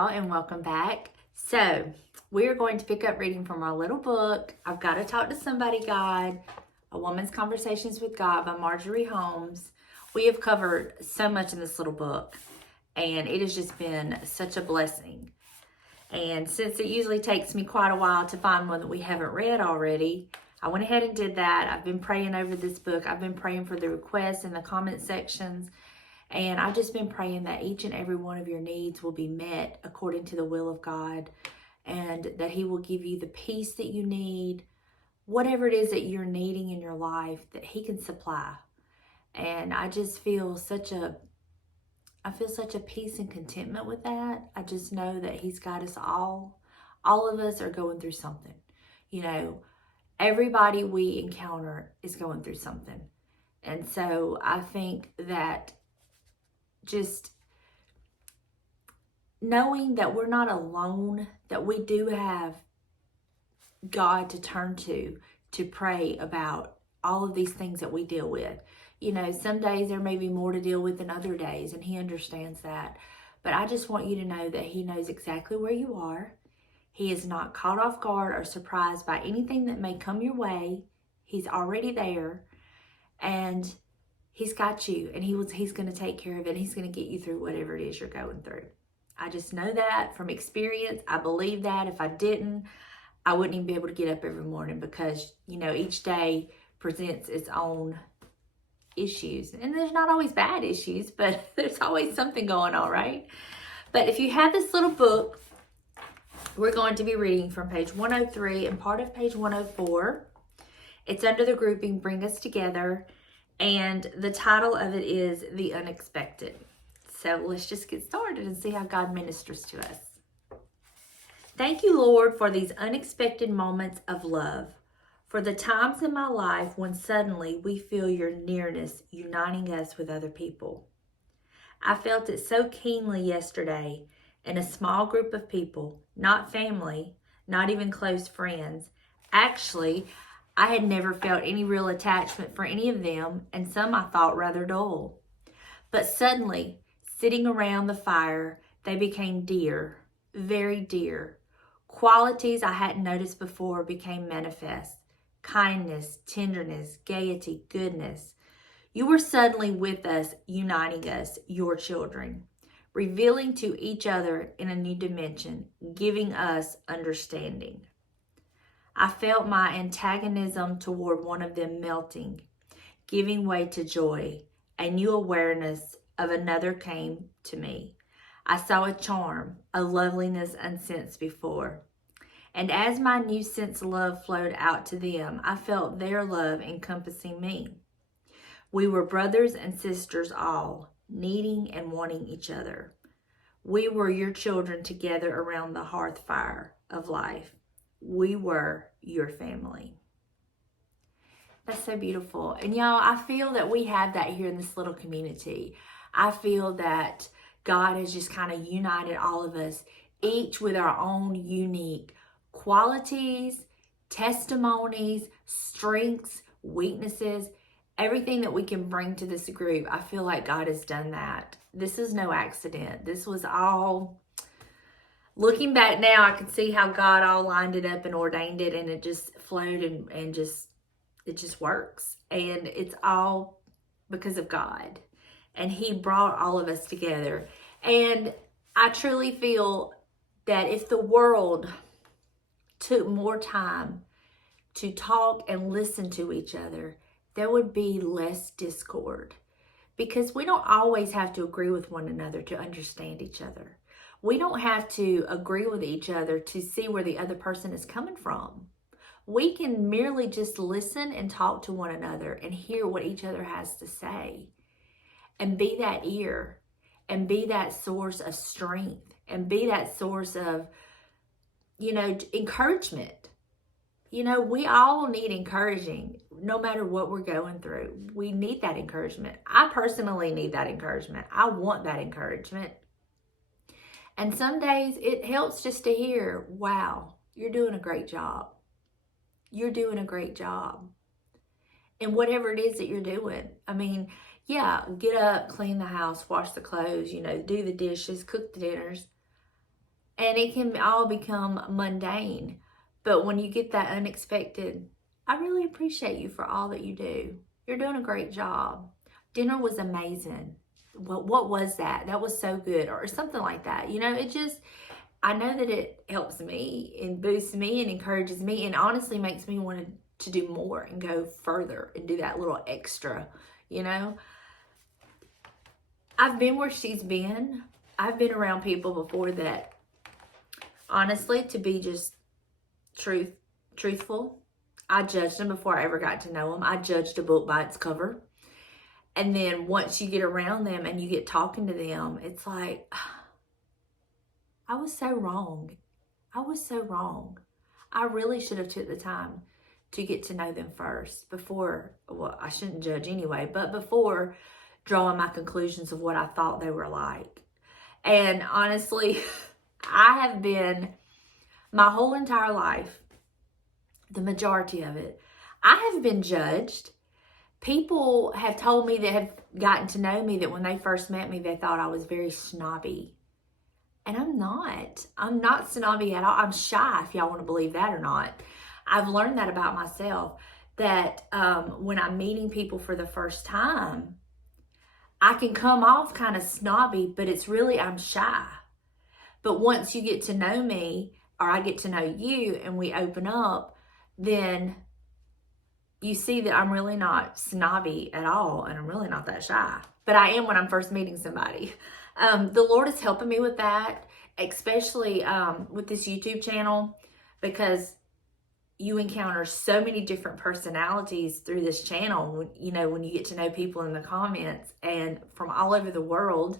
y'all, and welcome back. So, we're going to pick up reading from our little book, I've Got to Talk to Somebody, God, A Woman's Conversations with God by Marjorie Holmes. We have covered so much in this little book, and it has just been such a blessing. And since it usually takes me quite a while to find one that we haven't read already, I went ahead and did that. I've been praying over this book. I've been praying for the requests in the comment sections. And I've just been praying that each and every one of your needs will be met according to the will of God, and that He will give you the peace that you need, whatever it is that you're needing in your life, that He can supply. And I just feel such a peace and contentment with that. I just know that He's got us all. All of us are going through something. You know, everybody we encounter is going through something. And so I think that just knowing that we're not alone, that we do have God to turn to pray about all of these things that we deal with. You know, some days there may be more to deal with than other days, and He understands that. But I just want you to know that He knows exactly where you are. He is not caught off guard or surprised by anything that may come your way. He's already there, and He's got you, and He's going to take care of it. And He's going to get you through whatever it is you're going through. I just know that from experience. I believe that. If I didn't, I wouldn't even be able to get up every morning, because, you know, each day presents its own issues. And there's not always bad issues, but there's always something going on, right? But if you have this little book, we're going to be reading from page 103 and part of page 104. It's under the grouping Bring Us Together. And the title of it is The Unexpected. So let's just get started and see how God ministers to us. Thank you, Lord, for these unexpected moments of love, for the times in my life when suddenly we feel your nearness uniting us with other people. I felt it so keenly yesterday in a small group of people, not family, not even close friends. Actually, I had never felt any real attachment for any of them, and some I thought rather dull. But suddenly, sitting around the fire, they became dear, very dear. Qualities I hadn't noticed before became manifest. Kindness, tenderness, gaiety, goodness. You were suddenly with us, uniting us, your children, revealing to each other in a new dimension, giving us understanding. I felt my antagonism toward one of them melting, giving way to joy. A new awareness of another came to me. I saw a charm, a loveliness unsensed before. And as my new sense love flowed out to them, I felt their love encompassing me. We were brothers and sisters all, needing and wanting each other. We were your children together around the hearth fire of life. We were your family. That's so beautiful. And y'all, I feel that we have that here in this little community. I feel that God has just kind of united all of us, each with our own unique qualities, testimonies, strengths, weaknesses, everything that we can bring to this group. I feel like God has done that. This is no accident. This was all, looking back now, I can see how God all lined it up and ordained it, and it just flowed and it just works. And it's all because of God. And He brought all of us together. And I truly feel that if the world took more time to talk and listen to each other, there would be less discord. Because we don't always have to agree with one another to understand each other. We don't have to agree with each other to see where the other person is coming from. We can merely just listen and talk to one another and hear what each other has to say. And be that ear, and be that source of strength, and be that source of, you know, encouragement. You know, we all need encouraging, no matter what we're going through. We need that encouragement. I personally need that encouragement. I want that encouragement. And some days it helps just to hear, wow, you're doing a great job. You're doing a great job. And whatever it is that you're doing. I mean, yeah, get up, clean the house, wash the clothes, you know, do the dishes, cook the dinners. And it can all become mundane. But when you get that unexpected, I really appreciate you for all that you do. You're doing a great job. Dinner was amazing. What was that? That was so good, or something like that. It just, I know that it helps me and boosts me and encourages me and honestly makes me want to do more and go further and do that little extra, I've been where she's been. I've been around people before that, honestly, to be just truthful, I judged them before I ever got to know them. I judged a book by its cover. And then once you get around them and you get talking to them, it's like, I was so wrong. I was so wrong. I really should have took the time to get to know them first before, well, I shouldn't judge anyway, but before drawing my conclusions of what I thought they were like. And honestly, I have been, my whole entire life, the majority of it, I have been judged. People have told me that have gotten to know me that when they first met me, they thought I was very snobby. And I'm not. I'm not snobby at all. I'm shy, if y'all want to believe that or not. I've learned that about myself, that when I'm meeting people for the first time, I can come off kind of snobby, but it's really I'm shy. But once you get to know me, or I get to know you, and we open up, then you see that I'm really not snobby at all, and I'm really not that shy. But I am when I'm first meeting somebody. The Lord is helping me with that, especially with this YouTube channel, because you encounter so many different personalities through this channel, when you get to know people in the comments and from all over the world.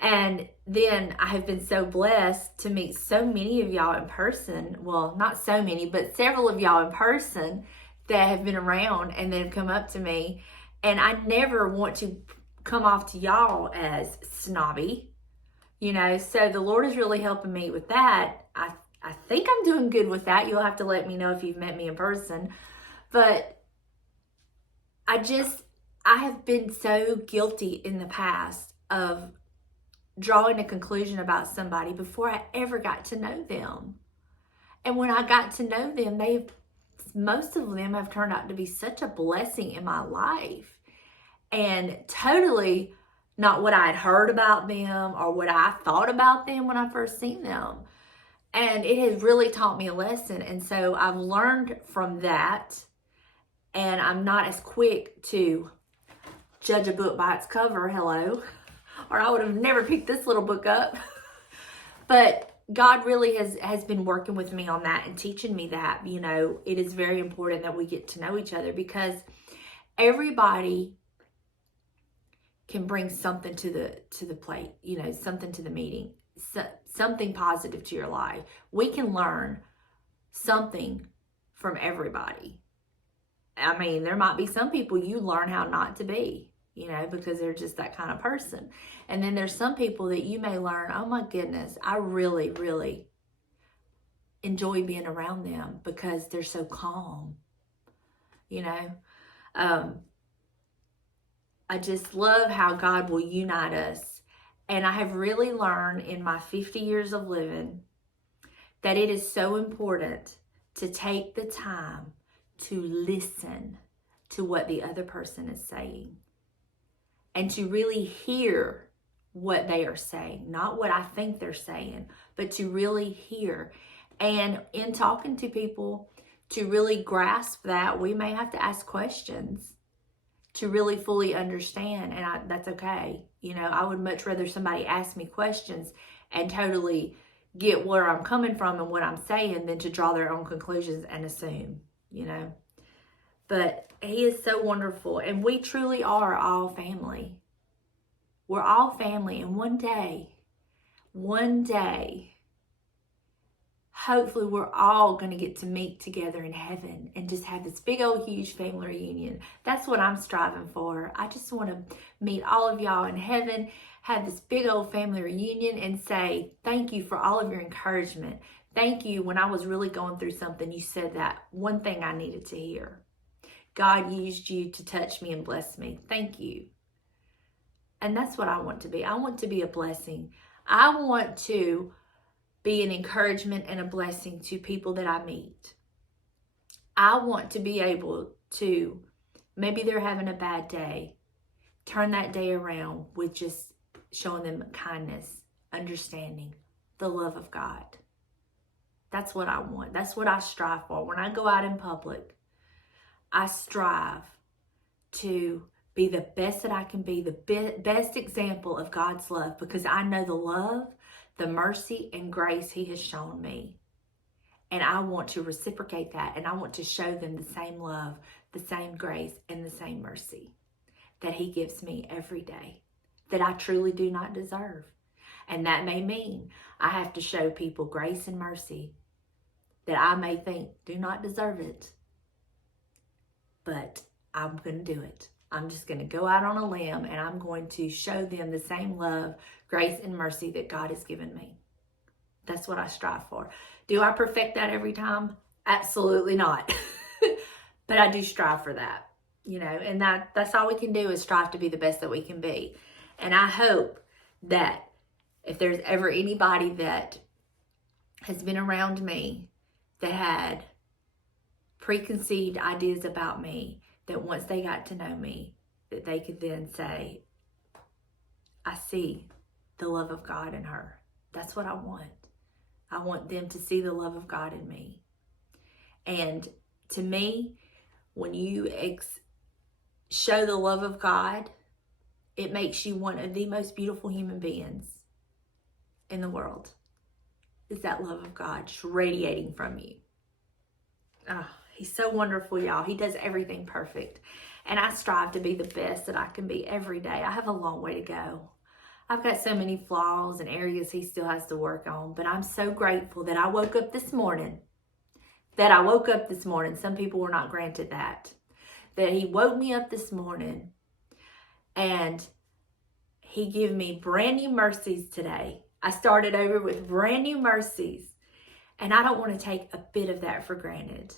And then I have been so blessed to meet so many of y'all in person. Well, not so many, but several of y'all in person that have been around and then come up to me. And I never want to come off to y'all as snobby, so the Lord is really helping me with that. I think I'm doing good with that. You'll have to let me know if you've met me in person. But I have been so guilty in the past of drawing a conclusion about somebody before I ever got to know them. And when I got to know them, most of them have turned out to be such a blessing in my life. And totally not what I had heard about them or what I thought about them when I first seen them. And it has really taught me a lesson. And so I've learned from that. And I'm not as quick to judge a book by its cover, hello. Or I would have never picked this little book up. But God really has been working with me on that and teaching me that, it is very important that we get to know each other, because everybody can bring something to the plate, something to the meeting, something positive to your life. We can learn something from everybody. I mean, there might be some people you learn how not to be, because they're just that kind of person. And then there's some people that you may learn, oh my goodness, I really, really enjoy being around them because they're so calm, I just love how God will unite us. And I have really learned in my 50 years of living that it is so important to take the time to listen to what the other person is saying and to really hear what they are saying, not what I think they're saying, but to really hear. And in talking to people, to really grasp that, we may have to ask questions to really fully understand, and that's okay. I would much rather somebody ask me questions and totally get where I'm coming from and what I'm saying than to draw their own conclusions and assume, But He is so wonderful, and we truly are all family. We're all family, and one day, hopefully we're all going to get to meet together in heaven and just have this big old huge family reunion. That's what I'm striving for. I just want to meet all of y'all in heaven, have this big old family reunion, and say thank you for all of your encouragement. Thank you. When I was really going through something, you said that one thing I needed to hear. God used you to touch me and bless me. Thank you. And that's what I want to be. I want to be a blessing. I want to be an encouragement and a blessing to people that I meet. I want to be able to, maybe they're having a bad day, turn that day around with just showing them kindness, understanding, the love of God. That's what I want. That's what I strive for. When I go out in public, I strive to be the best that I can be, the best example of God's love, because I know the love, the mercy, and grace He has shown me. And I want to reciprocate that, and I want to show them the same love, the same grace, and the same mercy that He gives me every day that I truly do not deserve. And that may mean I have to show people grace and mercy that I may think do not deserve it. But I'm going to do it. I'm just going to go out on a limb, and I'm going to show them the same love, grace, and mercy that God has given me. That's what I strive for. Do I perfect that every time? Absolutely not. But I do strive for that, and that's all we can do is strive to be the best that we can be. And I hope that if there's ever anybody that has been around me that had preconceived ideas about me, that once they got to know me, that they could then say, I see the love of God in her. That's what I want. I want them to see the love of God in me. And to me, when you show the love of God, it makes you one of the most beautiful human beings in the world. Is that love of God just radiating from you. Oh, He's so wonderful, y'all. He does everything perfect. And I strive to be the best that I can be every day. I have a long way to go. I've got so many flaws and areas He still has to work on. But I'm so grateful that I woke up this morning. Some people were not granted that. That He woke me up this morning. And He gave me brand new mercies today. I started over with brand new mercies. And I don't want to take a bit of that for granted.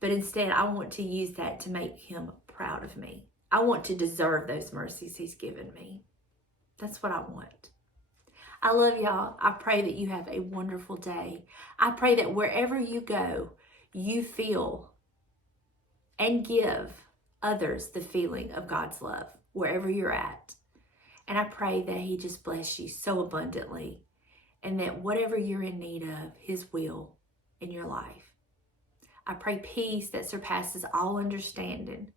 But instead, I want to use that to make Him proud of me. I want to deserve those mercies He's given me. That's what I want. I love y'all. I pray that you have a wonderful day. I pray that wherever you go, you feel and give others the feeling of God's love, wherever you're at. And I pray that He just bless you so abundantly, and that whatever you're in need of, His will in your life. I pray peace that surpasses all understanding.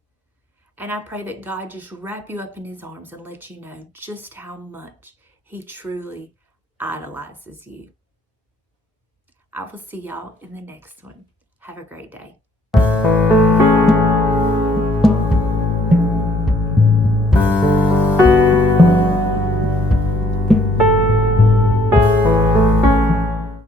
And I pray that God just wrap you up in His arms and let you know just how much He truly idolizes you. I will see y'all in the next one. Have a great day.